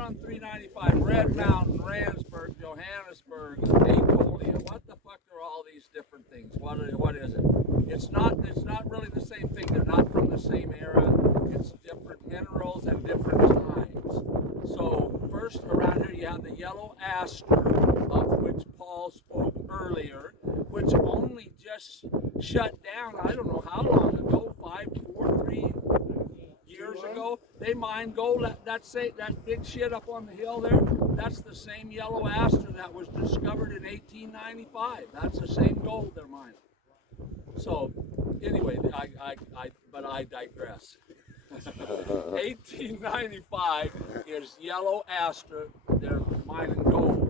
on 395, Red Mountain, Randsburg, Johannesburg, Atolia. What the fuck are all these different things? What is it? It's not really the same thing. They're not from the same era. It's different minerals and different times. So first around here you have the yellow aster, of which Paul spoke earlier, which only just shut down, I don't know how long ago, 3 years ago. They mined gold. That big shit up on the hill there, that's the same yellow aster that was discovered in 1895. That's the same gold they're mining. So anyway, but I digress. 1895 is yellow aster. They're mining gold.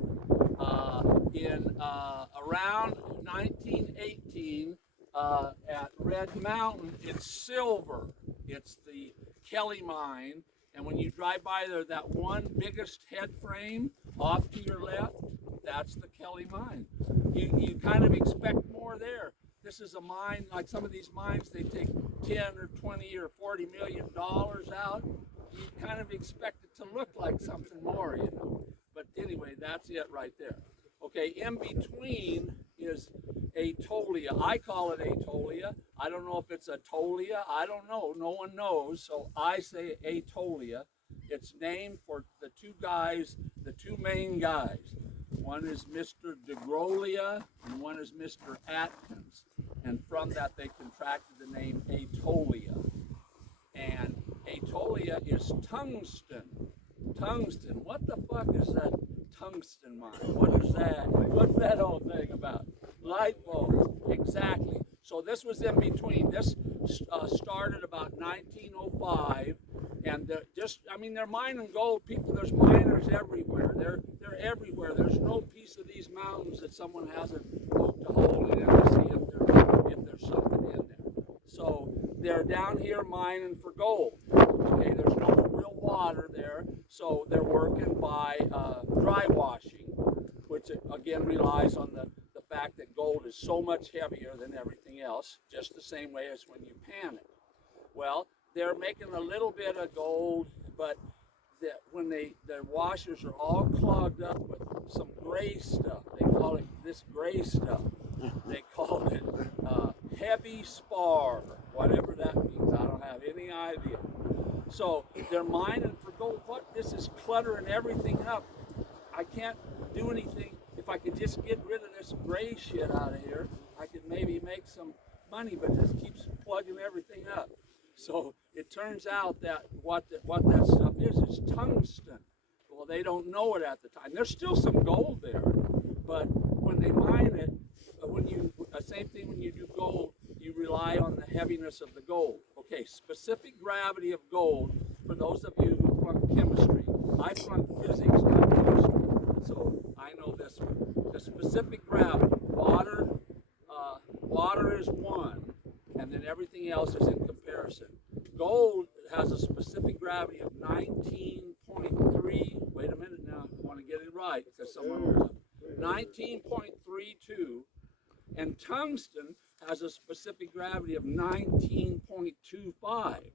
In around 1918 at Red Mountain, it's silver. It's the Kelly mine, and when you drive by there, that one biggest head frame off to your left, that's the Kelly mine. You kind of expect more there. This is a mine, like some of these mines, they take 10 or 20 or 40 million dollars out. You kind of expect it to look like something more, you know. But anyway, that's it right there. Okay, in between is Atolia. I call it Atolia. I don't know if it's Atolia. I don't know. No one knows. So I say Atolia. It's named for the two guys, the two main guys. One is Mr. DeGrolia and one is Mr. Atkins. And from that they contracted the name Atolia. And Atolia is tungsten. Tungsten. What the fuck is that tungsten mine? What is that? What's that whole thing about? Light bulbs. Exactly. So this was in between. This started about 1905, and they're mining gold. People, there's miners everywhere. They're everywhere. There's no piece of these mountains that someone hasn't poked a hole in to see if there's something in there. So they're down here mining for gold. Okay, there's no real water there, so they're working by dry washing, which again relies on the fact that gold is so much heavier than everything else, just the same way as when you pan it. Well, they're making a little bit of gold, but when their washers are all clogged up with some gray stuff. They call it this gray stuff. They call it heavy spar, whatever that means. I don't have any idea. So they're mining for gold. This is cluttering everything up. I can't do anything. If I could just get rid of this gray shit out of here, I could maybe make some money, but it just keeps plugging everything up. So it turns out that what that stuff is tungsten. Well, they don't know it at the time. There's still some gold there, but when they mine it, same thing when you do gold, you rely on the heaviness of the gold. Okay, specific gravity of gold, for those of you who flunk chemistry, I flunked physics, not chemistry, so I know this one. The specific gravity, water is 1, and then everything else is in comparison. Gold has a specific gravity of 19.3, wait a minute now, I want to get it right, because someone was 19.32, and tungsten has a specific gravity of 19.25.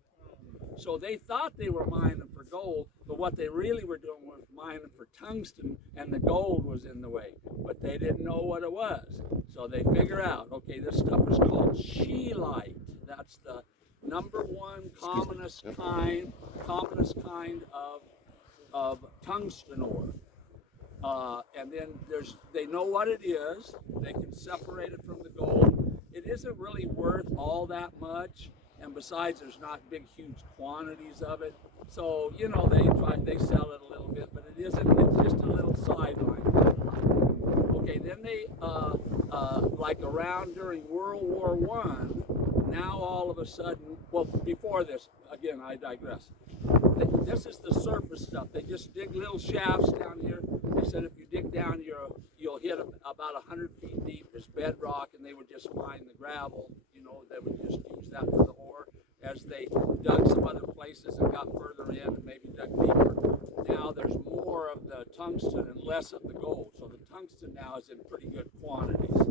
So they thought they were mining for gold, but what they really were doing was mining for tungsten, and the gold was in the way. But they didn't know what it was. So they figure out, okay, this stuff is called scheelite. That's the #1 commonest kind of tungsten ore. And then they know what it is. They can separate it from the gold. It isn't really worth all that much, and besides, there's not big, huge quantities of it. So they sell it a little bit, but it isn't. It's just a little sideline. Okay, then they like around during World War I. Now all of a sudden, well, before this, again, I digress. This is the surface stuff. They just dig little shafts down here. They said if you dig down, you'll hit about 100 feet deep. There's bedrock, and they would just mine the gravel. They would just use that for the ore. As they dug some other places and got further in and maybe dug deeper, now there's more of the tungsten and less of the gold. So the tungsten now is in pretty good quantities.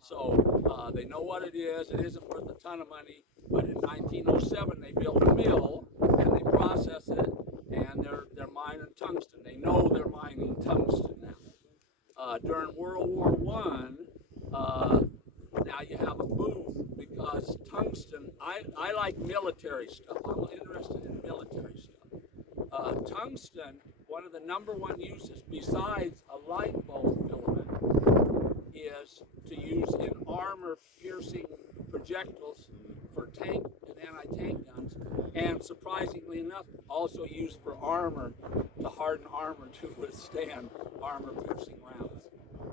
So they know what it is. It isn't worth a ton of money, but in 1907 they built a mill and they process it, and they're mining tungsten. They know they're mining tungsten now. During World War I, now you have a boom because tungsten, I like military stuff. I'm interested in military stuff. Tungsten, one of the #1 uses besides a light bulb filament, is to use in armor piercing projectiles for tank and anti-tank guns, and surprisingly enough, also used for armor, to harden armor to withstand armor piercing rounds.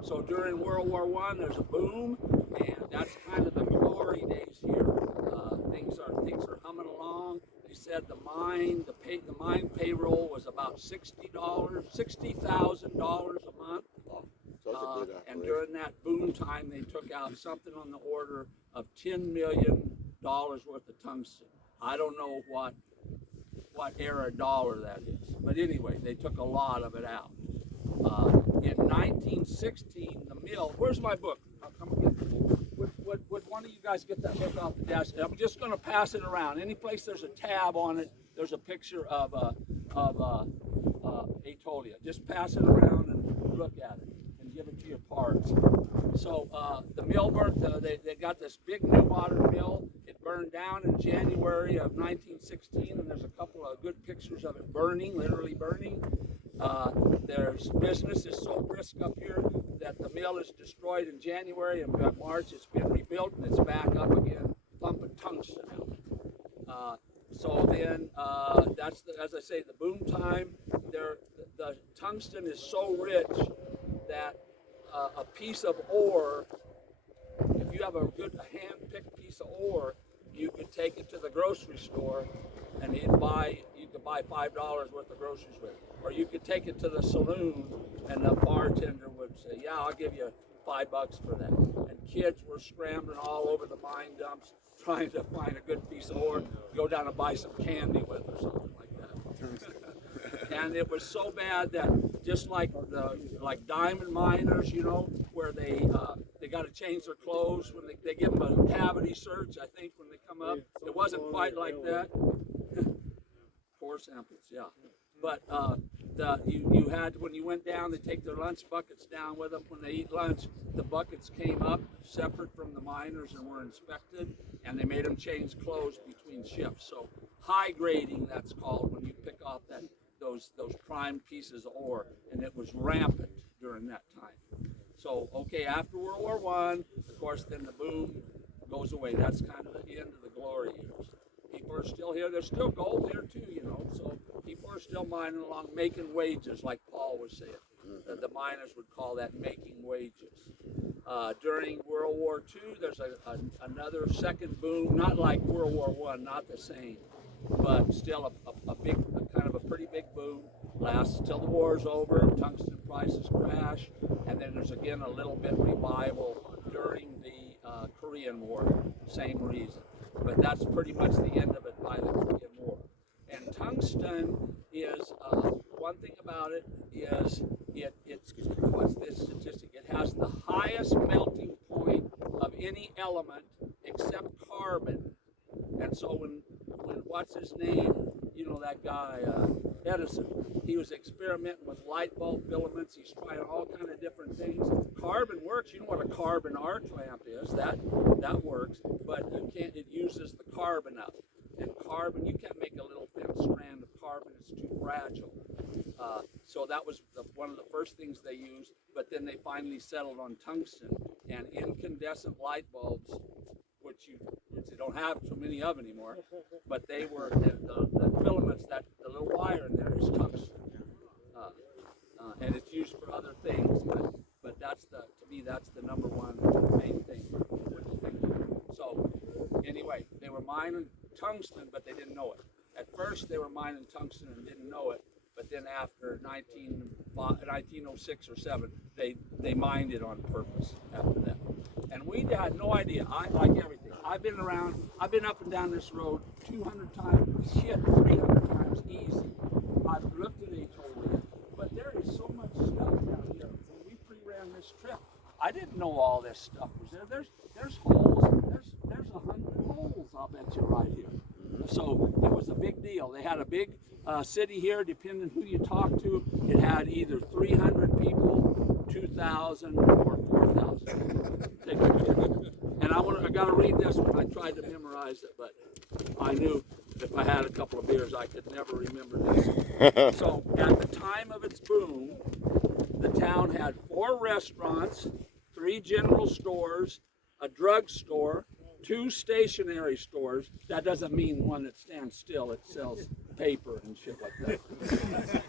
So during World War I, there's a boom, and that's kind of the glory days here. Things are humming along. They said the mine payroll was about $60,000 a month. And during that boom time, they took out something on the order of $10 million worth of tungsten. I don't know what era dollar that is, but anyway, they took a lot of it out. In 1916, the mill. Where's my book? I'll come again. Would one of you guys get that book off the desk? I'm just going to pass it around. Any place there's a tab on it, there's a picture of Atolia. Just pass it around and look at it and give it to your parts. So the mill burnt. They got this big new modern mill. It burned down in January of 1916, and there's a couple of good pictures of it burning, literally burning. There's business is so brisk up here that the mill is destroyed in January, and by March it's been rebuilt and it's back up again, pumping tungsten out. So then, that's as I say, the boom time. The tungsten is so rich that a piece of ore, if you have a good hand-picked piece of ore, you could take it to the grocery store and you could buy $5 worth of groceries with it. Or you could take it to the saloon and the bartender would say, yeah, I'll give you $5 for that. And kids were scrambling all over the mine dumps trying to find a good piece of ore, go down and buy some candy with or something like that. And it was so bad that just like diamond miners, you know, where they got to change their clothes when they give them a cavity search, I think, when they come up. It wasn't quite like that. Core samples, yeah. But you had, when you went down, they take their lunch buckets down with them. When they eat lunch, the buckets came up separate from the miners and were inspected, and they made them change clothes between shifts. So high grading, that's called, when you pick off those prime pieces of ore, and it was rampant during that time. So okay, after World War I, of course, then the boom goes away. That's kind of the end of the glory years. People are still here. There's still gold here too, you know. So people are still mining along, making wages, like Paul was saying. The miners would call that making wages. During World War II, there's another second boom, not like World War I, not the same, but still a pretty big boom. Lasts till the war's over, tungsten prices crash, and then there's again a little bit revival during the Korean War, same reason. But that's pretty much the end of it by the Korean War. And tungsten is, one thing about it is, it's what's this statistic? It has the highest melting point of any element except carbon. And so when what's his name, you know, that guy, Edison, he was experimenting with light bulb filaments. He's trying all kind of different things. Carbon works. You know what a carbon arc lamp is. That works, but you can't. It uses the carbon up, and carbon, you can't make a little thin strand of carbon. It's too fragile. So that was one of the first things they used. But then they finally settled on tungsten and incandescent light bulbs, which you don't have so many of anymore, but they were the filaments, that the little wire in there is tungsten, and it's used for other things, but that's to me that's the #1 main thing. So anyway, they were mining tungsten, but they didn't know it. At first they were mining tungsten and didn't know it, but then after 1906 or 7, they mined it on purpose after that. And we had no idea. I like everything. I've been up and down this road 200 times, 300 times easy. I've looked at Atolia, but there is so much stuff down here. When we pre-ran this trip, I didn't know all this stuff was there. There's holes. There's 100 holes, I'll bet you, right here. So it was a big deal. They had a big city here, depending who you talk to, it had either 300 people, 2,000, or 4,000. And I got to read this one. I tried to memorize it, but I knew if I had a couple of beers, I could never remember this. So at the time of its boom, the town had 4 restaurants, 3 general stores, a drugstore, 2 stationery stores. That doesn't mean one that stands still. It sells paper and shit like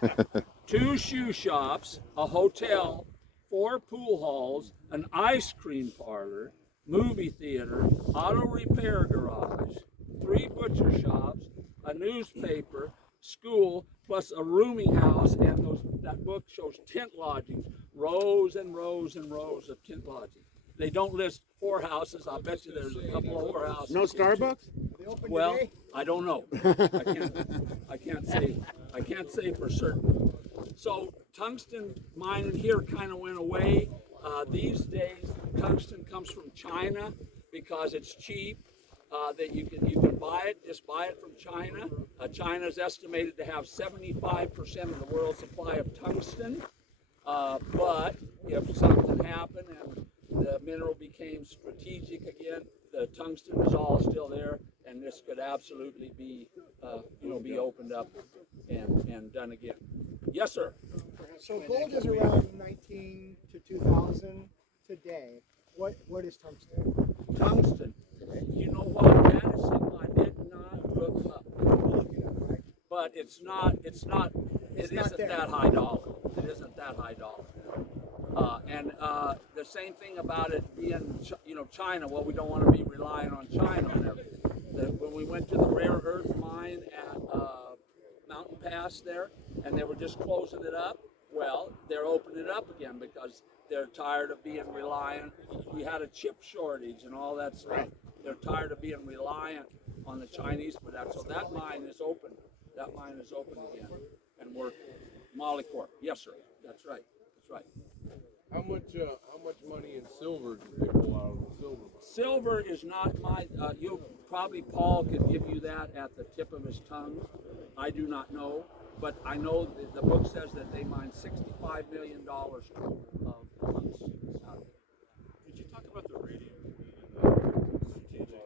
that. 2 shoe shops, a hotel, 4 pool halls, an ice cream parlor, movie theater, auto repair garage, 3 butcher shops, a newspaper, school, plus a rooming house, and that book shows tent lodgings, rows and rows and rows of tent lodgings. They don't list whorehouses. I'll bet you there's a couple of whorehouses. No Starbucks? Well, I don't know. I can't say for certain. So tungsten mining here kind of went away. These days, tungsten comes from China because it's cheap. That you can buy it, just buy it from China. China is estimated to have 75% of the world's supply of tungsten. But if something happened and the mineral became strategic again, the tungsten is all still there, and this could absolutely be, be opened up and done again. Yes, sir. So gold is around 19 to 2000 today. What is tungsten? Tungsten. You know what? That is something I did not look up. But it isn't that high dollar. It isn't that high dollar. And the same thing about it being, China. Well, we don't want to be relying on China on everything. When we went to the rare earth mine at Mountain Pass there, and they were just closing it up, well, they're opening it up again because they're tired of being reliant. We had a chip shortage and all that stuff. They're tired of being reliant on the Chinese for that. So that mine is open. That mine is open again, and we're Molycorp. Yes, sir. That's right. That's right. How much money in silver did they pull out of the silver mine? Silver is not my. Paul could give you that at the tip of his tongue. I do not know, but I know the book says that they mined $65 million of tungsten. Could you talk about the radium and the strategic,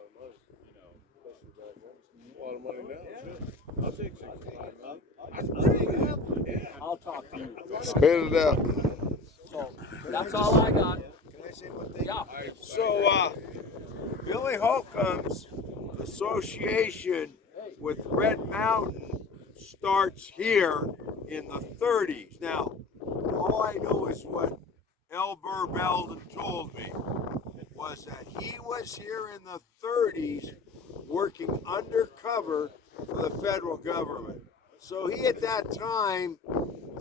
A lot of money now. Yeah. I'll take 65. That's pretty good. Yeah. I'll talk to you. Spit it out. So that's all I got. Can I say one thing? Yeah. So, Billy Holcomb's association with Red Mountain starts here in the 30s. Now, all I know is what L. Burr Belden told me was that he was here in the 30s working undercover for the federal government. So he, at that time,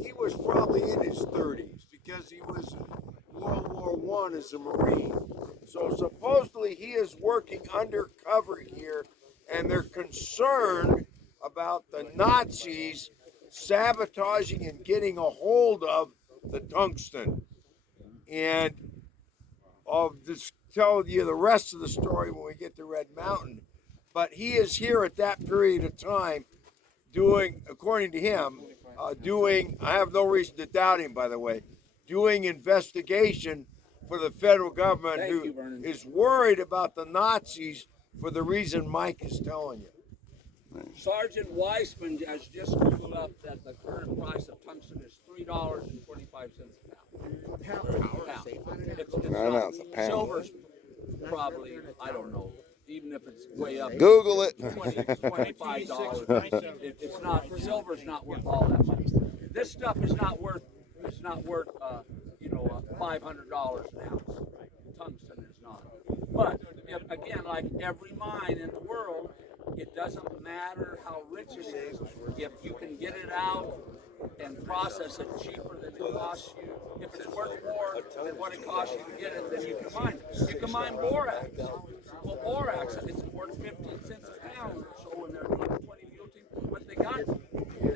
he was probably in his 30s because he was in World War I as a Marine. So supposedly he is working undercover here, and they're concerned about the Nazis sabotaging and getting a hold of the tungsten. And I'll just tell you the rest of the story when we get to Red Mountain. But he is here at that period of time doing, according to him, I have no reason to doubt him, by the way, doing investigation for the federal government who is worried about the Nazis for the reason Mike is telling you. Sergeant Weissman has just Googled up that the current price of tungsten is $3.25 a pound. It's a pound. Silver's probably, I don't know, even if it's way up. Google it. $25. It's not. Silver's not worth all that much. This stuff is not worth. It's not worth. $500 an ounce. Tungsten is not. But again, like every mine in the world, it doesn't matter how rich it is. If you can get it out and process it cheaper than it costs you, if it's worth more than what it costs you to get it, then you can mine it. You can mine borax. Well, borax, it's worth 15 cents a pound. So when they're doing 20 mule team, but they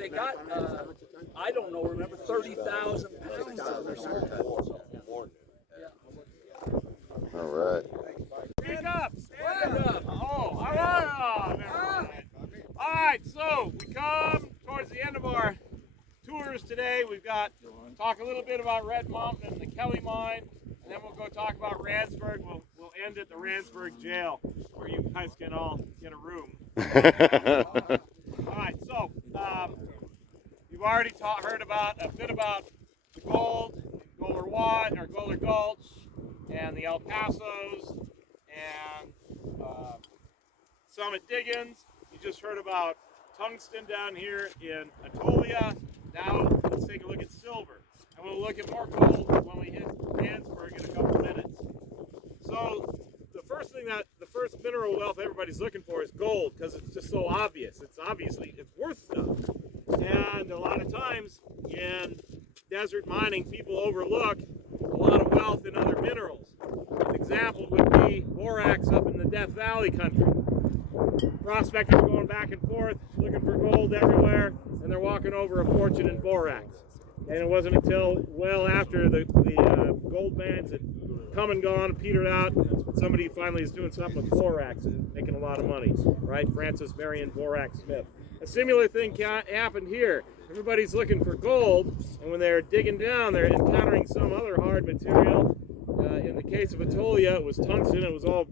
got, I don't know, remember 30,000 pounds of it. All right. Speak up! Stand up! Oh, all right. All right, so we come towards the end of today. We've got talk a little bit about Red Mountain and the Kelly Mine, and then we'll go talk about Randsburg. We'll end at the Randsburg jail, where you guys can all get a room. All right, so you've already heard about a bit about the Goler Gulch, and the El Pasos, and Summit Diggins. You just heard about tungsten down here in Atolia. Now let's take a look at silver, and we'll look at more gold when we hit Randsburg in a couple minutes. So the first mineral wealth everybody's looking for is gold, because it's just so obvious. It's worth stuff, and a lot of times in desert mining, people overlook a lot of wealth in other minerals. An example would be borax up in the Death Valley country. Prospectors going back and forth, looking for gold everywhere, and they're walking over a fortune in borax. And it wasn't until well after the gold mines had come and gone and petered out, somebody finally is doing something with borax and making a lot of money, right? Francis Marion Borax Smith. A similar thing happened here. Everybody's looking for gold, and when they're digging down, they're encountering some other hard material. In the case of Atolia, it was tungsten. It was all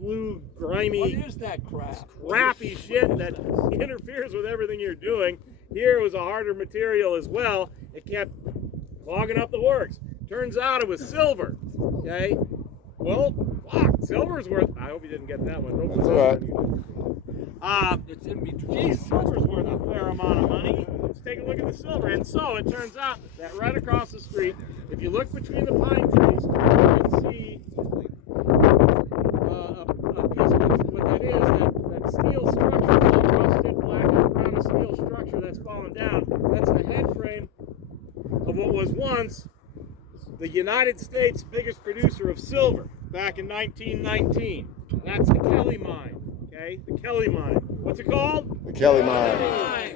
blue, grimy, What is that crap? crappy shit that interferes with everything you're doing. Here it was a harder material as well. It kept clogging up the works. Turns out it was silver. Okay? Well, fuck, silver's worth. I hope you didn't get that one. That's all right. It's in between. Geez, silver's worth a fair amount of money. Let's take a look at the silver. And so it turns out that right across the street, if you look between the pine trees, you can see a piece of what that is, that steel structure, that rusted black and brown steel structure that's fallen down. That's the head frame of what was once the United States' biggest producer of silver back in 1919. That's the Kelly Mine. Okay, the Kelly Mine. What's it called? The Kelly Mine.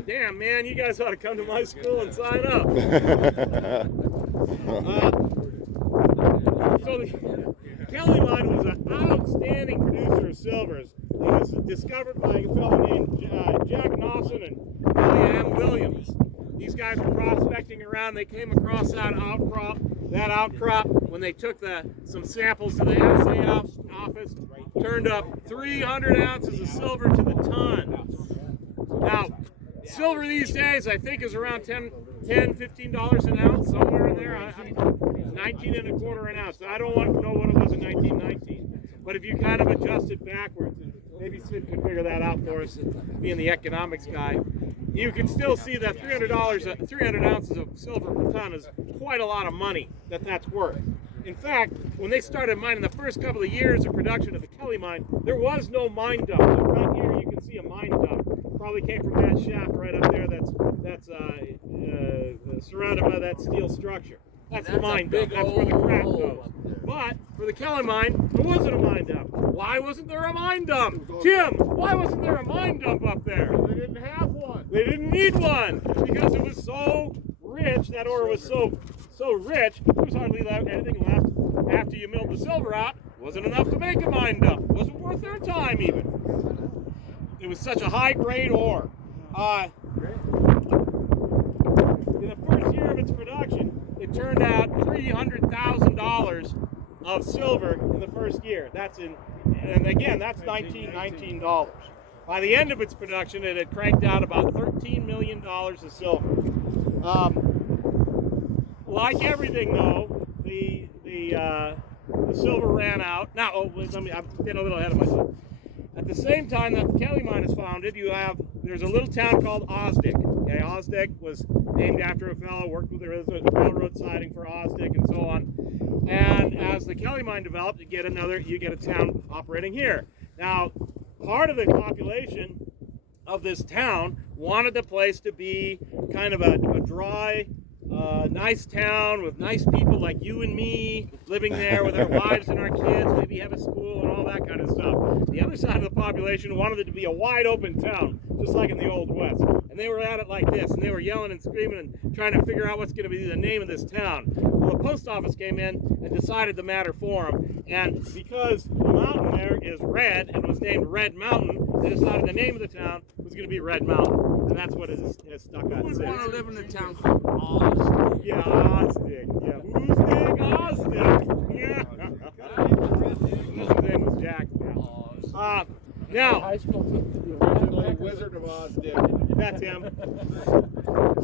Damn, man, you guys ought to come to my school and sign up. So the Kelly Mine was an outstanding producer of silvers. It was discovered by a fellow named Jack Nawson and William Williams. These guys were prospecting around. They came across that outcrop. That outcrop, when they took some samples to the assay office, turned up 300 ounces of silver to the ton. Now, silver these days, I think, is around $10, $15 an ounce, somewhere in there. 19 and a quarter an ounce. I don't want to know what it was in 1919. But if you kind of adjust it backwards, maybe Sid could figure that out for us, being the economics guy, you can still see that $300 ounces of silver per ton is quite a lot of money that's worth. In fact, when they started mining, the first couple of years of production of the Kelly Mine, there was no mine dump. So right here you can see a mine dump. Probably came from that shaft right up there that's surrounded by that steel structure. That's the mine dump. That's where the crap goes. But for the Kelly Mine, there wasn't a mine dump. Why wasn't there a mine dump? Tim, why wasn't there a mine dump up there? They didn't have one. They didn't need one because it was so rich. That ore was so rich. There was hardly anything left after you milled the silver out. Wasn't enough to make a mine dump. Wasn't worth their time even. It was such a high-grade ore. In the first year of its production, it turned out $300,000 of silver in the first year. And again, that's $19 By the end of its production, it had cranked out about $13 million of silver. Like everything, though, the silver ran out. Now, I'm getting a little ahead of myself. At the same time that the Kelly Mine is founded, there's a little town called Osdick. Okay, Osdick was named after a fellow, worked with the railroad siding for Osdick and so on. And as the Kelly Mine developed, you get a town operating here. Now, part of the population of this town wanted the place to be kind of a dry, nice town with nice people like you and me living there with our wives and our kids, maybe have a school and all that kind of stuff. The other side of the population wanted it to be a wide open town, just like in the Old West. And they were at it like this, and they were yelling and screaming and trying to figure out what's going to be the name of this town. Well, the post office came in and decided the matter for them. And because the mountain there is red and was named Red Mountain, they decided the name of the town was going to be Red Mountain, and that's what has stuck Who on would since. want to live in a town called Oz? Yeah, Ozdig. Yeah, who's Dick Ozdig? Yeah. His name was Jack. Yeah. Now, High school team. Originally Wizard of Oz did. that's him.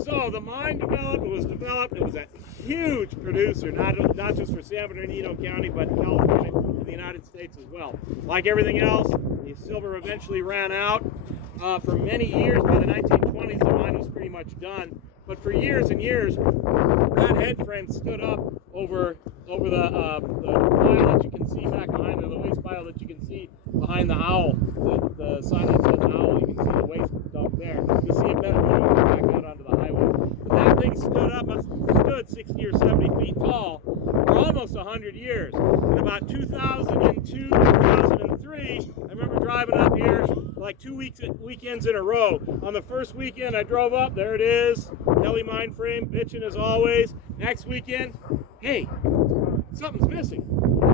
So the mine developed. It was a huge producer, not just for San Bernardino County, but in California and the United States as well. Like everything else, the silver eventually ran out. For many years, by the 1920s, the mine was pretty much done. But for years and years, that head frame stood up over the pile that you can see back behind the waste pile that you can see behind the owl. The sign that says owl, you can see the waste dump there. You see it better when you go back out onto the highway. But that thing stood 60 or 70 feet tall for almost 100 years. In about 2002, 2003, I remember driving up here like 2 weekends in a row. On the first weekend I drove up, there it is, Kelly mine frame, bitching as always. Next weekend, hey, something's missing.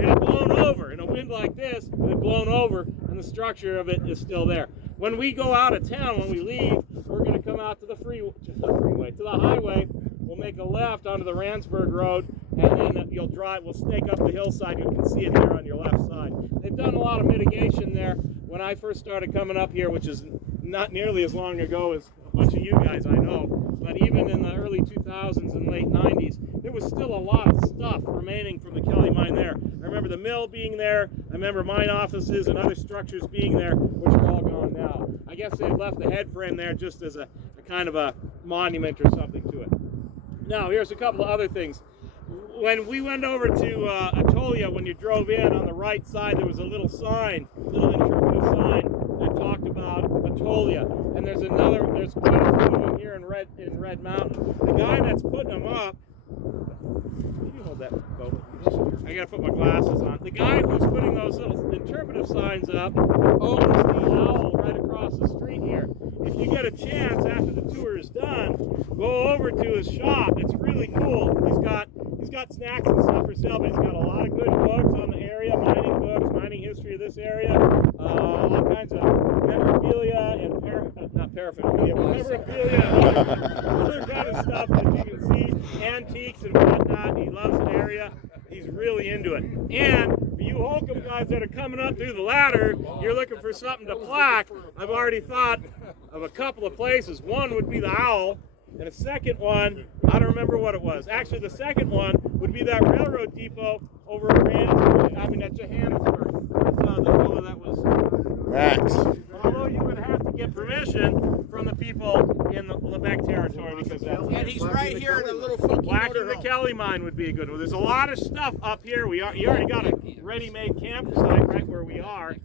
It had blown over. In a wind like this, it had blown over, and the structure of it is still there. When we go out of town, when we leave, we're going to come out to the highway. We'll make a left onto the Randsburg Road, and then we'll snake up the hillside. You can see it there on your left side. They've done a lot of mitigation there. When I first started coming up here, which is not nearly as long ago as a bunch of you guys I know, but even in the early 2000s and late 90s, there was still a lot of stuff remaining from the Kelly mine there. I remember the mill being there. I remember mine offices and other structures being there, which are all gone now. I guess they've left the head frame there just as a kind of a monument or something to it. Now, here's a couple of other things. When we went over to Atolia, when you drove in on the right side, there was a little sign, interpretive sign that talked about Atolia. And there's quite a few of them here in Red Mountain. The guy that's putting them up, can you hold that boat? I gotta put my glasses on. The guy who's putting those little interpretive signs up owns the owl right across the street here. If you get a chance after the tour is done, go over to his shop. It's really cool. He's got snacks and stuff for sale, but he's got a lot of good books on the area, mining books, mining history of this area, all kinds of memorabilia and not paraphernalia, but memorabilia and other kind of stuff that you can see, antiques and whatnot. He loves the area. He's really into it. And for you Holcomb guys that are coming up through the ladder, you're looking for something to plaque. I've already thought of a couple of places. One would be the owl, and a second one, I don't remember what it was. Actually, the second one would be that railroad depot over at Johannesburg. I saw the fellow that was Max. Although you would have to get permission from the people in the Lebec territory because that's. And he's right here in a little funky Blacking the Kelly mine would be a good one. There's a lot of stuff up here. You already got a ready-made campsite right where we are.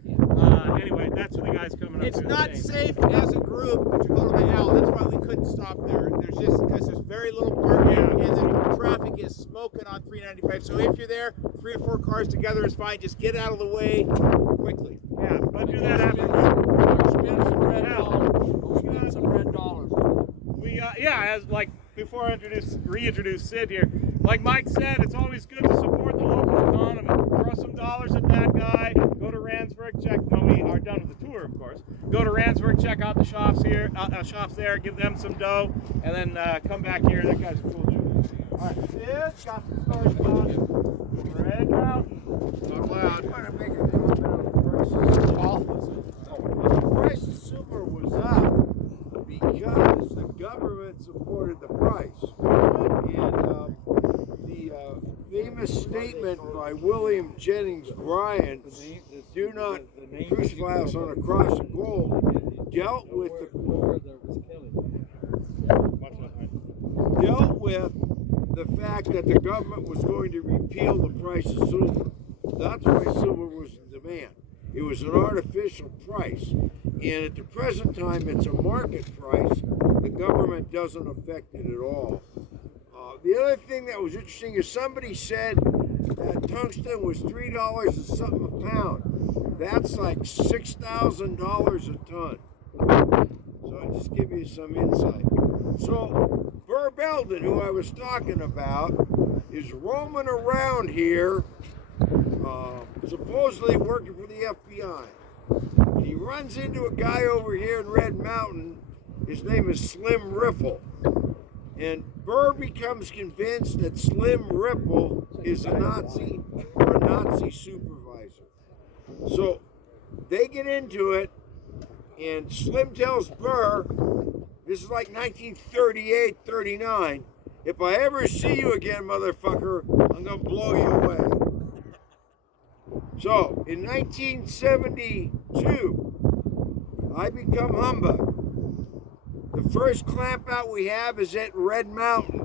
Anyway, that's where the guy's coming up. It's not safe as a group to go to the L. That's why we couldn't stop there. There's just because there's very little parking and the traffic is smoking on 395. So if you're there, 3 or 4 cars together is fine. Just get out of the way quickly. Yeah, but do that after. Spend some red dollars. Spend some red dollars. As like before I reintroduce Sid here, like Mike said, it's always good to support the local economy. Throw some dollars at that guy. Go to Randsburg, check. No, we are done with the tour, of course. Go to Randsburg, check out the shops here, shops there, give them some dough, and then come back here. That guy's a cool dude. All right, Sid, got some stories about Red Mountain. Not loud. I want to make a comment on the prices. The price of silver was up because the government supported the price. And the famous statement by William Jennings Bryan, "Do not crucify us on a cross of gold," dealt with the fact that the government was going to repeal the price of silver. That's why silver was in demand. It was an artificial price. And at the present time, it's a market price. The government doesn't affect it at all. The other thing that was interesting is somebody said that tungsten was $3 and something a pound. That's like $6,000 a ton. So I'll just give you some insight. So Burr Belden, who I was talking about, is roaming around here, supposedly working for the FBI. He runs into a guy over here in Red Mountain. His name is Slim Riffle. And Burr becomes convinced that Slim Ripple is a Nazi or a Nazi supervisor. So they get into it, and Slim tells Burr, this is like 1938, 39, if I ever see you again, motherfucker, I'm gonna blow you away. So in 1972, I become humbug. The first clamp out we have is at Red Mountain.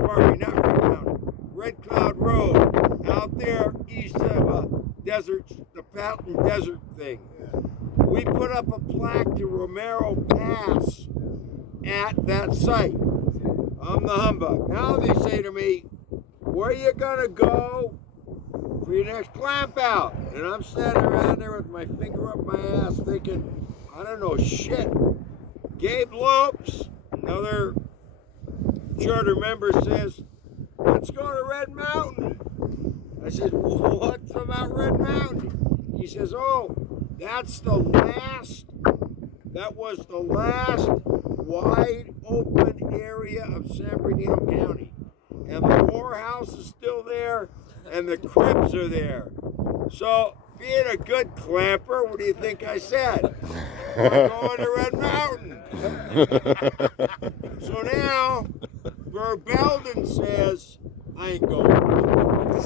Pardon me, not Red Mountain. Red Cloud Road, out there east of desert, the Fountain Desert thing. We put up a plaque to Romero Pass at that site. I'm the humbug. Now they say to me, where you gonna go for your next clamp out? And I'm standing around there with my finger up my ass thinking, I don't know shit. Gabe Lopes, another charter member, says, let's go to Red Mountain. I said, well, what's about Red Mountain? He says, oh, that was the last wide open area of San Bernardino County. And the whorehouse is still there, and the cribs are there. So, being a good clamper, what do you think I said? We're going to Red Mountain. So now, Burr Belden says, I ain't going. I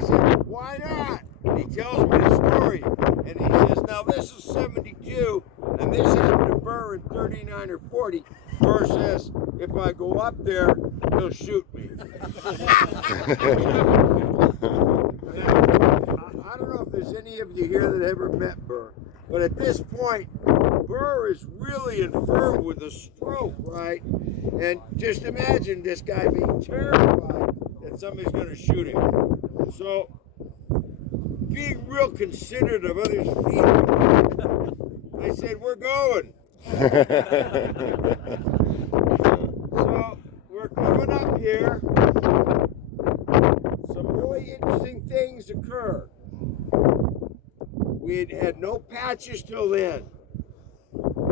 said, why not? And he tells me the story. And he says, now this is 72, and this happened to Burr in 39 or 40. Burr says, if I go up there, he'll shoot me. Now, I don't know if there's any of you here that ever met Burr, but at this point, Burr is really infirm with a stroke, right? And just imagine this guy being terrified that somebody's going to shoot him. So, being real considerate of others' feelings, I said, we're going. So, we're coming up here. Some really interesting things occur. We had no patches till then.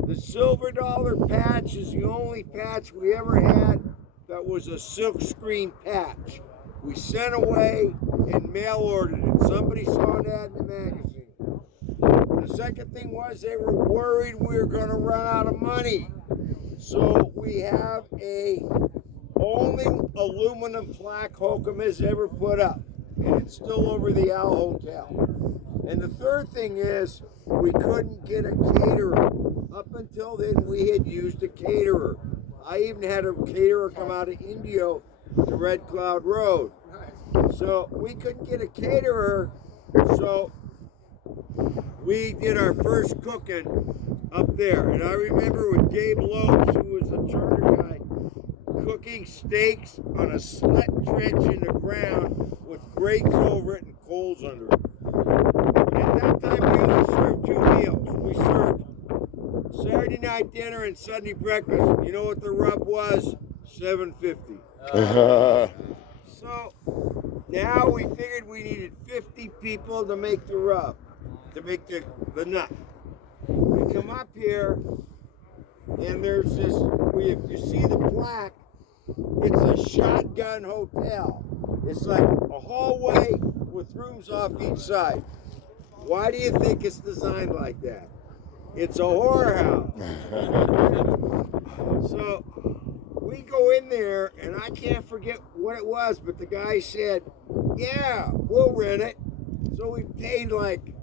The silver dollar patch is the only patch we ever had that was a silk screen patch. We sent away and mail ordered it. Somebody saw an ad in the magazine. The second thing was they were worried we were going to run out of money. So we have a only aluminum plaque Holcomb has ever put up. And it's still over the Owl Hotel. And the third thing is we couldn't get a caterer. Up until then, we had used a caterer. I even had a caterer come out of Indio to Red Cloud Road. So we couldn't get a caterer, so we did our first cooking up there. And I remember with Gabe Lopes, who was a charter guy, cooking steaks on a slit trench in the ground with grates over it and coals under it. At that time, we only served 2 meals. We served Saturday night dinner and Sunday breakfast. You know what the rub was? $7.50. So now we figured we needed 50 people to make the rub, to make the nut. We come up here, and there's this. If you see the plaque, it's a shotgun hotel. It's like a hallway with rooms off each side. Why do you think it's designed like that? It's a whorehouse. So we go in there, and I can't forget what it was, but the guy said, yeah, we'll rent it. So we paid like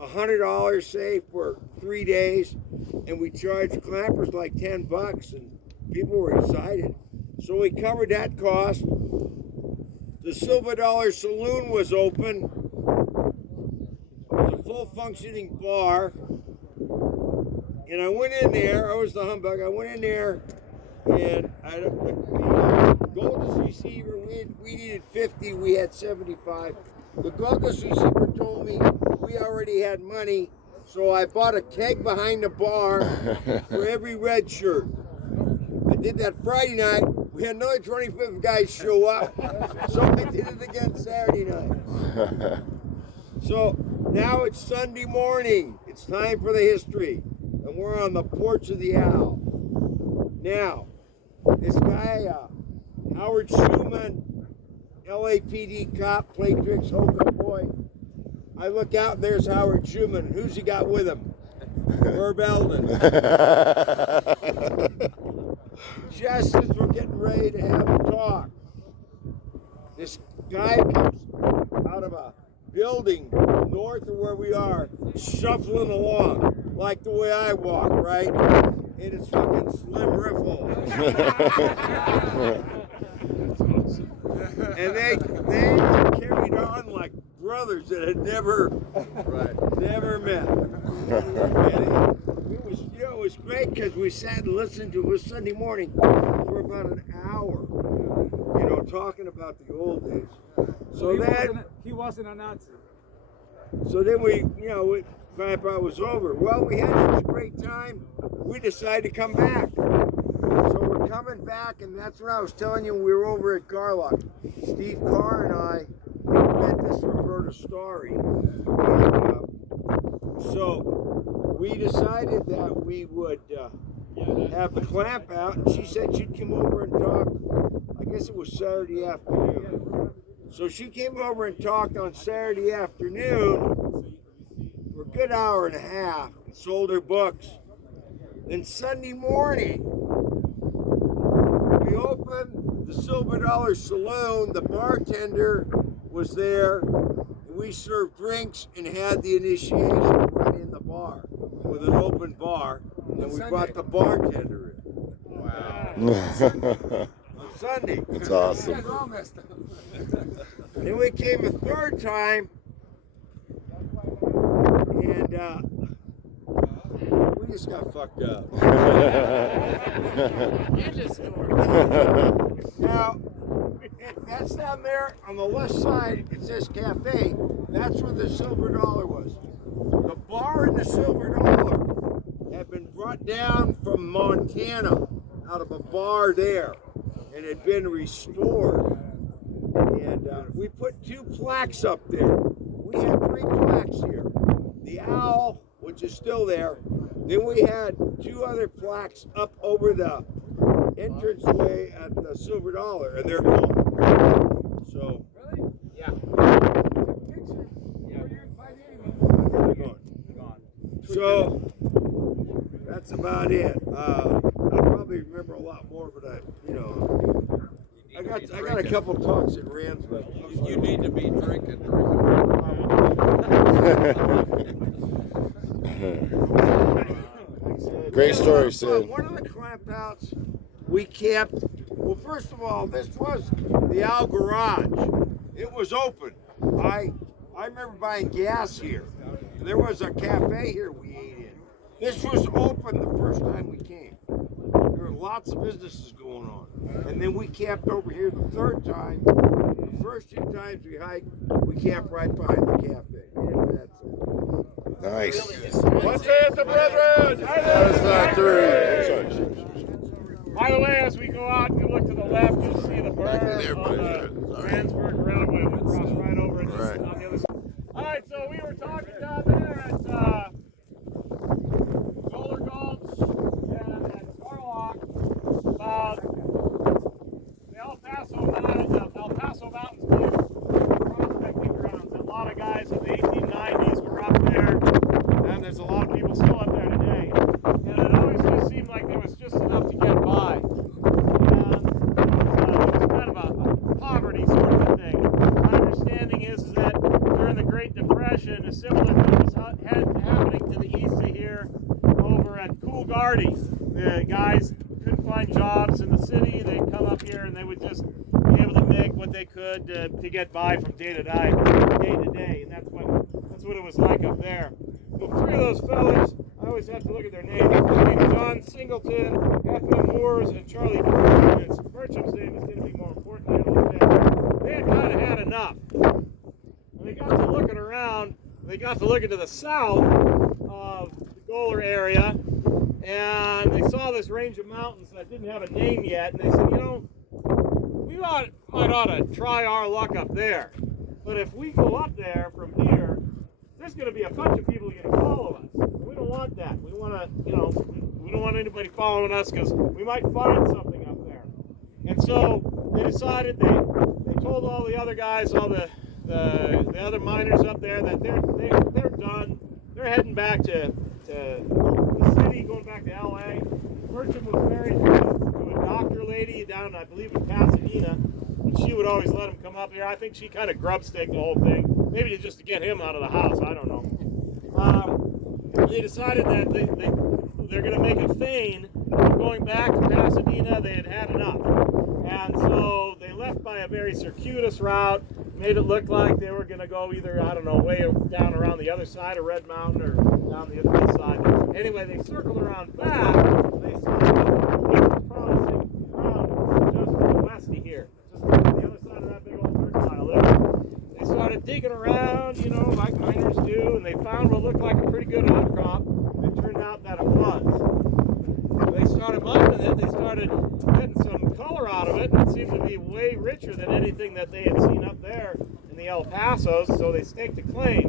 $100, say, for 3 days, and we charged clampers like $10, and people were excited. So we covered that cost. The Silver Dollar Saloon was open. It was a full functioning bar. And I went in there, I was the humbug, I went in there, and Goldust receiver, we needed 50, we had 75. The Goldust receiver told me we already had money, so I bought a keg behind the bar for every red shirt. I did that Friday night, we had another 25 guys show up, so I did it again Saturday night. So now it's Sunday morning. It's time for the history. And we're on the porch of the Owl. Now, this guy, Howard Schumann, LAPD cop, plate tricks, Holcomb boy. I look out and there's Howard Schumann. Who's he got with him? Herb Eldon. Just as we're getting ready to have a talk, this guy comes out of a building north of where we are, shuffling along like the way I walk, right? And it's fucking Slim Riffle. And they carried on like brothers that had never met. And it was great because we sat and listened to it. It was Sunday morning for about an hour, talking about the old days. So he wasn't a Nazi. So then we found out it was over. Well, we had such a great time, we decided to come back. So we're coming back, and that's what I was telling you when we were over at Garlock. Steve Carr and I met this Roberta Starry. So we decided that we would have the clamp out, and she said she'd come over and talk. I guess it was Saturday afternoon. So she came over and talked on Saturday afternoon for a good hour and a half and sold her books. Then Sunday morning, we opened the Silver Dollar Saloon. The bartender was there, and we served drinks and had the initiation right in the bar with an open bar. And we brought the bartender in. Wow. On Sunday. That's awesome. Then we came a third time, and we just got fucked up. Now, that's down there on the left side. It says cafe. That's where the Silver Dollar was. The bar and the Silver Dollar had been brought down from Montana out of a bar there and had been restored. And we put 2 plaques up there. We had 3 plaques here. The Owl, which is still there. Then we had 2 other plaques up over the entranceway at the Silver Dollar, and they're gone. So, yeah. They're gone. So, that's about it. I probably remember a lot more, but I got a couple talks at Rand's, but You need to be drinking. Great story, Sid. One of the clamp outs we kept, well, first of all, this was the Owl Garage. It was open. I remember buying gas here. There was a cafe here we ate in. This was open the first time we came. There were lots of businesses going on. And then we camped over here the third time. The first 2 times we hiked, we camped right behind the cafe. And that's it. Nice. Let's hit the brethren! Satisfactory. By the way, as we go out and look to the left, you'll see the berm on the Randsburg Railway. We'll cross right over it on the other side. All right, so we were talking down there at Goler Gulch and at Garlock about the El Paso Mountains being prospecting grounds. A lot of guys in the 1890s were up there, and there's a lot of people still up there today. And it always just seemed like there was just enough to get by. And it was kind of a poverty sort of a thing. My understanding is that during the Great Depression, a similar thing was happening to the east of here over at Coolgardie. The guys couldn't find jobs in the city. They'd come up here and they would just be able to make what they could to get by from day to day, and that's what it was like up there. So 3 of those fellas, I always have to look at their names. John Singleton, F.M. Moores, and Charlie Burcham. And Burcham's name is going to be more important than they had kind of had enough. And they got to looking around. They got to looking to the south of the Goler area, and they saw this range of mountains that didn't have a name yet, and they said, we might ought to try our luck up there. But if we go up there from here, there's going to be a bunch of people going to follow us. don't want that. We want to, we don't want anybody following us because we might find something up there. And so they decided, they told all the other guys, all the other miners up there that they're done. They're heading back to the city, going back to L.A. Bertram was married to a doctor lady down, I believe, in Pasadena, and she would always let him come up here. I think she kind of grub-staked the whole thing, maybe just to get him out of the house. I don't know. They decided that they're going to make a feign of going back to Pasadena. They had had enough, and so they left by a very circuitous route. Made it look like they were going to go either, I don't know, way down around the other side of Red Mountain or down the other side. Anyway, they circled around back. They started crossing around just to the westy here, just on the other side of that big old dirt pile there. They started digging around, like miners do, and they found what looked like a pretty good outcrop. It turned out that it was. They started mining it. They started getting some color out of it, and it seemed to be way richer than anything that they had seen up there in the El Pasos, so they staked a claim.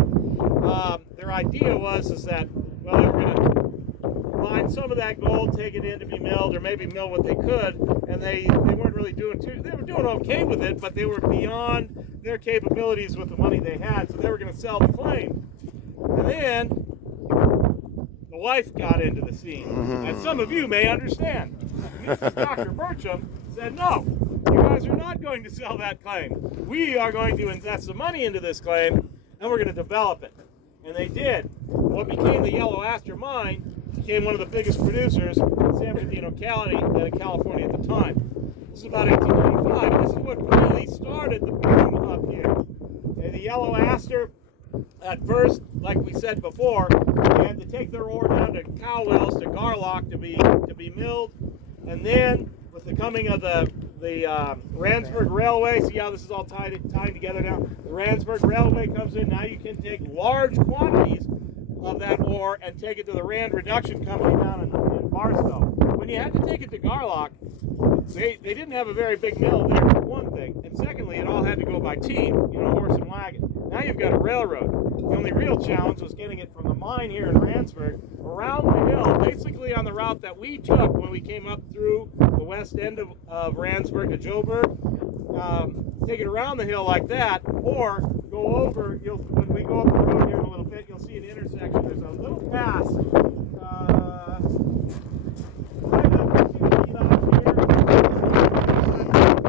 Their idea was that, well, they were going to mine some of that gold, take it in to be milled, or maybe mill what they could, and they weren't really they were doing okay with it, but they were beyond their capabilities with the money they had, so they were going to sell the claim. And then the wife got into the scene, as some of you may understand. Mrs. Dr. Bertram said, no, you guys are not going to sell that claim. We are going to invest the money into this claim, and we're going to develop it. And they did. What became the Yellow Aster Mine became one of the biggest producers in San Bernardino County and in California at the time. This is about 1895, and this is what really started the boom up here. And the Yellow Aster, at first, like we said before, they had to take their ore down to cow wells, to Garlock, to be milled. And then, with the coming of the Randsburg Railway, see how this is all tying together now? The Randsburg Railway comes in. Now you can take large quantities of that ore and take it to the Rand Reduction Company down in Barstow. When you had to take it to Garlock, they didn't have a very big mill there, for one thing. And secondly, it all had to go by team, horse and wagon. Now you've got a railroad. The only real challenge was getting it from the mine here in Randsburg around the hill, basically on the route that we took when we came up through the west end of Randsburg to Joburg. Take it around the hill like that, or go over. When we go up the road here in a little bit, you'll see an intersection. There's a little pass.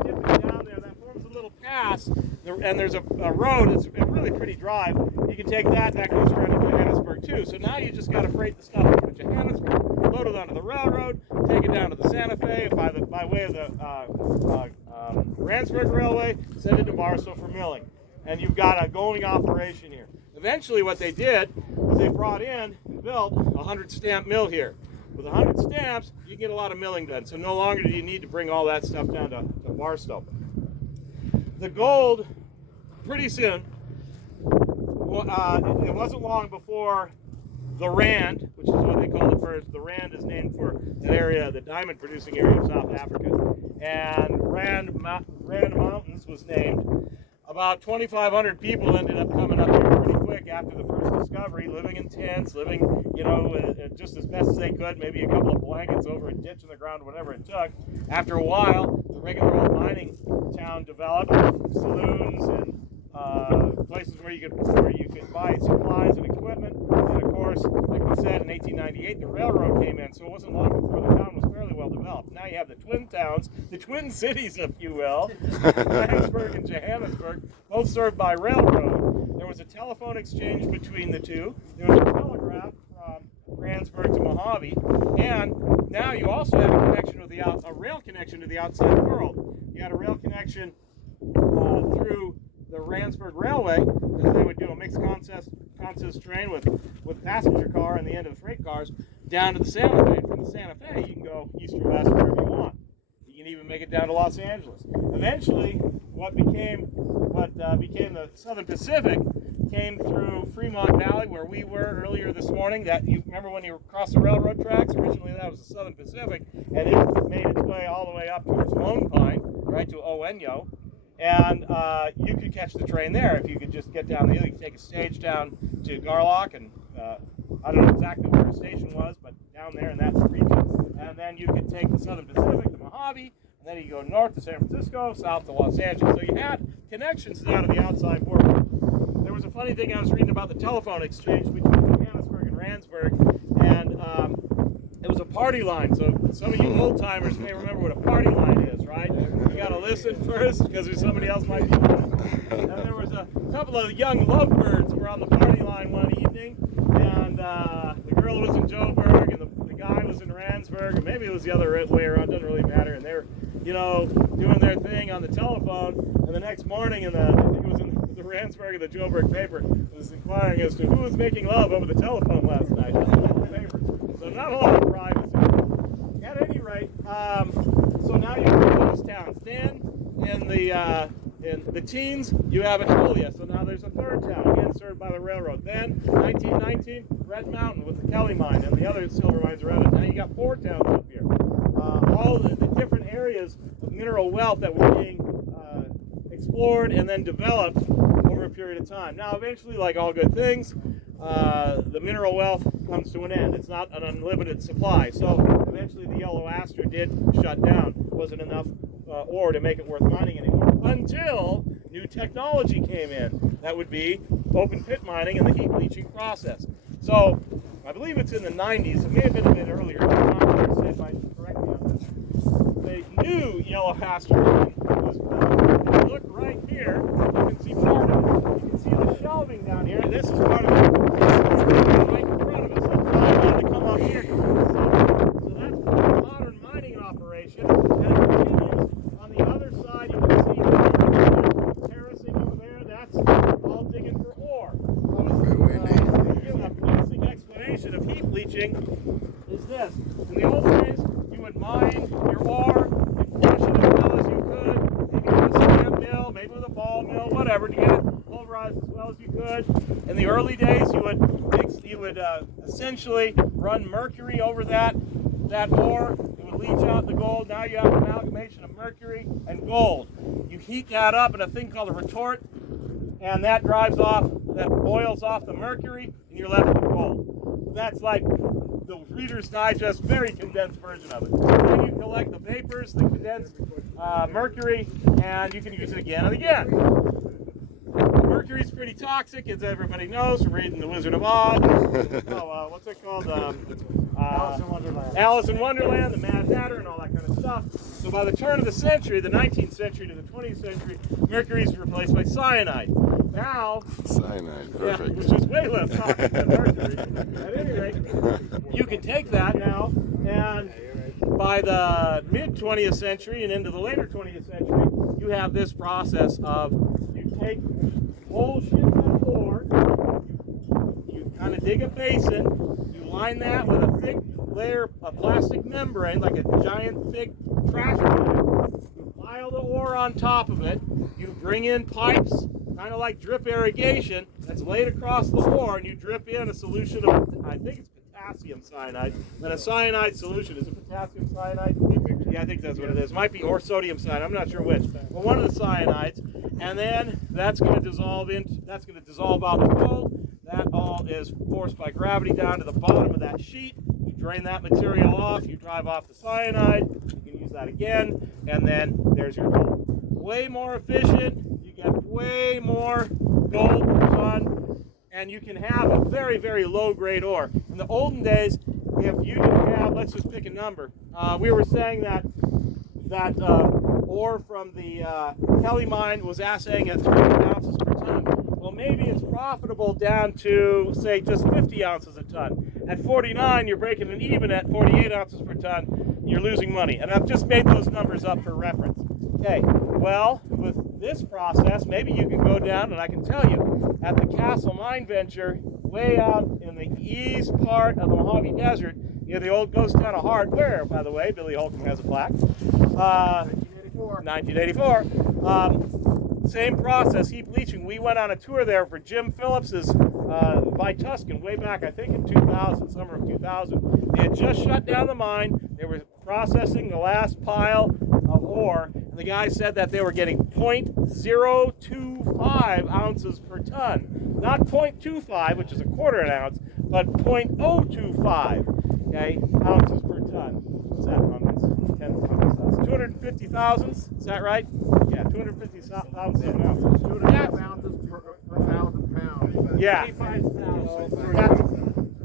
Dipping down there, that forms a little pass, and there's a road. It's a really pretty drive. You can take that goes around to Johannesburg too. So now you just got to freight the stuff over to Johannesburg, load it onto the railroad, take it down to the Santa Fe by way of the Randsburg Railway, send it to Barstow for milling. And you've got a going operation here. Eventually what they did was they brought in and built a 100-stamp mill here. With 100 stamps, you can get a lot of milling done. So no longer do you need to bring all that stuff down to Barstow. The gold, pretty soon, it wasn't long before the Rand, which is what they called it first. The Rand is named for that area, the diamond producing area of South Africa. And Rand Mountains was named. About 2,500 people ended up coming up here pretty quick after the first discovery, living in tents, living, just as best as they could, maybe a couple of blankets over a ditch in the ground, whatever it took. After a while, the regular old mining town developed, saloons and places where you could buy supplies and equipment. And of course, like we said, in 1898, the railroad came in, so it wasn't long before the town was fairly well developed. Now you have the twin towns, the twin cities, if you will, Randsburg and Johannesburg, both served by railroad. There was a telephone exchange between the two. There was a telegraph from Randsburg to Mojave, and now you also have a connection with a rail connection to the outside world. You had a rail connection through the Randsburg Railway, because they would do a mixed consist train with passenger car and the end of the freight cars down to the Santa Fe. From the Santa Fe, you can go east or west wherever you want. You can even make it down to Los Angeles. Eventually, what became the Southern Pacific came through Fremont Valley, where we were earlier this morning. That you remember when you crossed the railroad tracks? Originally, that was the Southern Pacific, and it made its way all the way up towards Lone Pine, right to Owenyo. And you could catch the train there if you could just get down the hill. You could take a stage down to Garlock and I don't know exactly where the station was, but down there in that region. And then you could take the Southern Pacific to Mojave, and then you go north to San Francisco, south to Los Angeles. So you had connections down to the outside world. There was a funny thing I was reading about the telephone exchange between Johannesburg and Randsburg, and it was a party line. So some of you old timers may remember what a party line is, right? You got to listen first because somebody else might be on it. And there was a couple of young lovebirds who were on the party line one evening, and the girl was in Joburg, and the guy was in Randsburg, or maybe it was the other way around. Doesn't really matter. And they were, doing their thing on the telephone. And the next morning, I think it was in the Randsburg and the Joburg paper, was inquiring as to who was making love over the telephone last night. So not a lot of privacy. At any rate, so now you have those towns. Then in the teens, you have Atolia. So now there's a third town, again served by the railroad. Then 1919, Red Mountain with the Kelly Mine and the other silver mines around it. Now you got 4 towns up here. All the different areas of mineral wealth that were being explored and then developed over a period of time. Now eventually, like all good things, the mineral wealth comes to an end. It's not an unlimited supply. So eventually the yellow aster did shut down. Wasn't enough ore to make it worth mining anymore. Until new technology came in. That would be open pit mining and the heap leaching process. So I believe it's in the 90s. It may have been a bit earlier. I'm not sure. Sid might correct me on this. The new yellow aster was if you look right here, you can see part of it. You can see the shelving down here. This is part of it. Right in front of us. That's why I wanted to come up here. So that's a modern mining operation. And it continues on the other side. You can see the terracing over there. That's all digging for ore. A basic explanation of heap leaching is this. In the old days, you would mine your ore, you'd crush it as well as you could, maybe with a sand mill, maybe with a ball mill, whatever, to get it pulverized as well as you could. In the early days, you would essentially run mercury over that ore. It would leach out the gold. Now you have an amalgamation of mercury and gold. You heat that up in a thing called a retort, and that boils off the mercury, and you're left with gold. That's like the Reader's Digest, very condensed version of it. Then you collect the vapors, the condensed mercury, and you can use it again and again. Mercury's pretty toxic, as everybody knows from reading The Wizard of Oz. What's it called? Alice in Wonderland. Alice in Wonderland, the Mad Hatter, and all that kind of stuff. So by the turn of the century, the 19th century to the 20th century, mercury is replaced by cyanide. Now, Cyanide, perfect. Yeah, which is way less toxic than mercury. At any rate, you can take that now, and by the mid-20th century and into the later 20th century, you have this process of you take whole shit ton of ore, you kind of dig a basin, you line that with a thick layer of plastic membrane, like a giant thick trash bag. You pile the ore on top of it, you bring in pipes, kind of like drip irrigation, that's laid across the ore, and you drip in a solution of, I think it's potassium cyanide. Then a cyanide solution. Is it potassium cyanide? Yeah, I think that's what it is. Might be, or sodium cyanide. I'm not sure which. Well, one of the cyanides, and then that's going to dissolve out the gold. That all is forced by gravity down to the bottom of that sheet. You drain that material off. You drive off the cyanide. You can use that again, and then there's your gold. Way more efficient. You get way more gold per ton, and you can have a very, very low-grade ore. In the olden days, if you didn't have, let's just pick a number. We were saying that ore from the Kelly Mine was assaying at 300 ounces per ton. Well, maybe it's profitable down to, say, just 50 ounces a ton. At 49, you're breaking an even at 48 ounces per ton. You're losing money. And I've just made those numbers up for reference. Okay, well, with this process, maybe you can go down, and I can tell you, at the Castle Mine Venture, way out in the east part of the Mojave Desert, near the old ghost town of Hart, where, by the way, Billy Holcomb has a plaque. 1984. Same process, heap leaching. We went on a tour there for Jim Phillips's Vituscan way back, I think in 2000, summer of 2000. They had just shut down the mine. They were processing the last pile of ore, and the guy said that they were getting 0.025 ounces per ton. Not 0.25, which is a quarter an ounce, but 0.025, okay, ounces per ton. What's that on this? 250 thousandths, is that right? Yeah, 250 thousandths of an ounce. 2.5 ounces per 1,000 pounds. Yeah. That's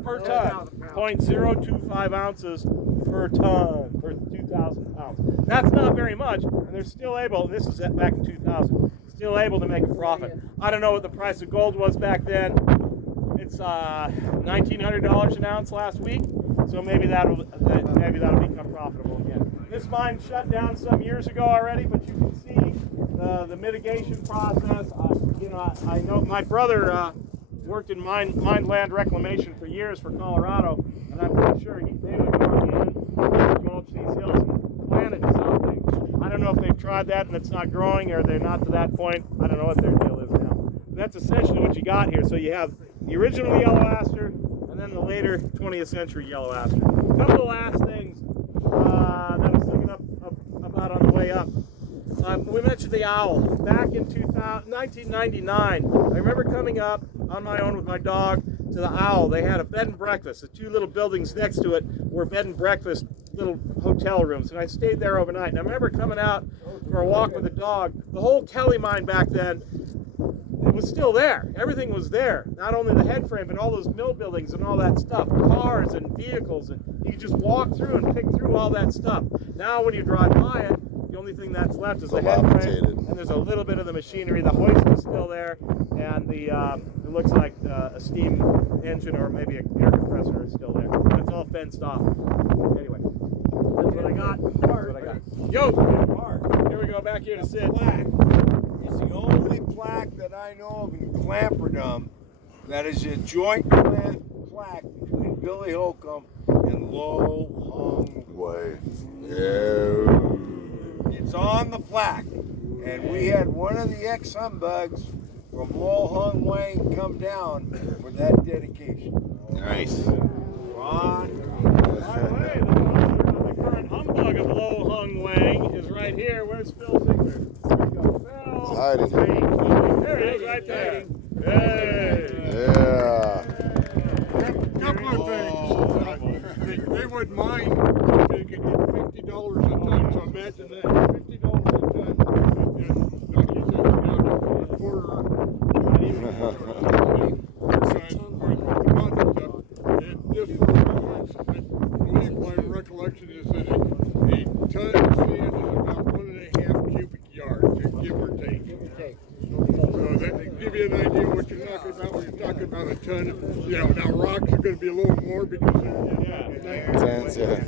per ton. 0.025 ounces per ton, per 2,000 pounds. That's not very much, and they're still able, and this is back in 2000, still able to make a profit. I don't know what the price of gold was back then. It's $1,900 an ounce last week, so maybe that'll become profitable again. This mine shut down some years ago already, but you can see the mitigation process. I know my brother worked in mine land reclamation for years for Colorado, and I'm pretty sure they would go in, mulch these hills, and plant it something. I don't know if they've tried that and it's not growing, or they're not to that point. I don't know what their deal is now. But that's essentially what you got here. So you have the original yellow aster, and then the later 20th century yellow aster. A couple of last things that I was thinking about on the way up. We mentioned the owl. Back in 1999, I remember coming up on my own with my dog to the owl. They had a bed and breakfast. The two little buildings next to it were bed and breakfast little hotel rooms, and I stayed there overnight. And I remember coming out for a walk with the dog. The whole Kelly mine back then, it was still there. Everything was there. Not only the head frame, but all those mill buildings and all that stuff. Cars and vehicles, and you could just walk through and pick through all that stuff. Now when you drive by it, the only thing that's left is the head frame, and there's a little bit of the machinery. The hoist is still there, and the it looks like a steam engine or maybe an air compressor is still there. It's all fenced off. Anyway, that's what I got. That's what I got. Yo, here we go, back here to sit. It's the only plaque that I know of in Clamperdom that is a joint plaque between Billy Holcomb and Low Hung Way. Yeah. It's on the plaque, and we had one of the ex-humbugs from Low Hung Wang come down for that dedication. Nice. Ron. By the way, the current humbug of Low Hung Wang is right here. Where's Phil Ziegler? There we go. Phil. Hiding. There he is, right there. Hey. Yeah. Couple of things. They wouldn't mind if they could get $50 a ton. So imagine that, $50 a ton. And like you said, down to a quarter. Not even a quarter. And this reference, I believe my recollection is that a ton of sand is about 1.5 cubic yards, give or take. So that give you an idea what you're talking about when you're talking about a ton. You know, now rocks are going to be a little more because they're Tons, yeah.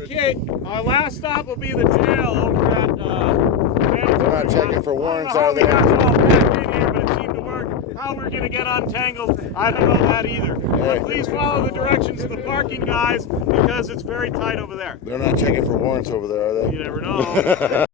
Okay, our last stop will be the jail over at They're not checking for warrants, I are don't know how we they? got it all packed in here, but it seemed to work. How we're going to get untangled, I don't know that either. But please follow the directions of the parking guys, because it's very tight over there. They're not checking for warrants over there, are they? You never know.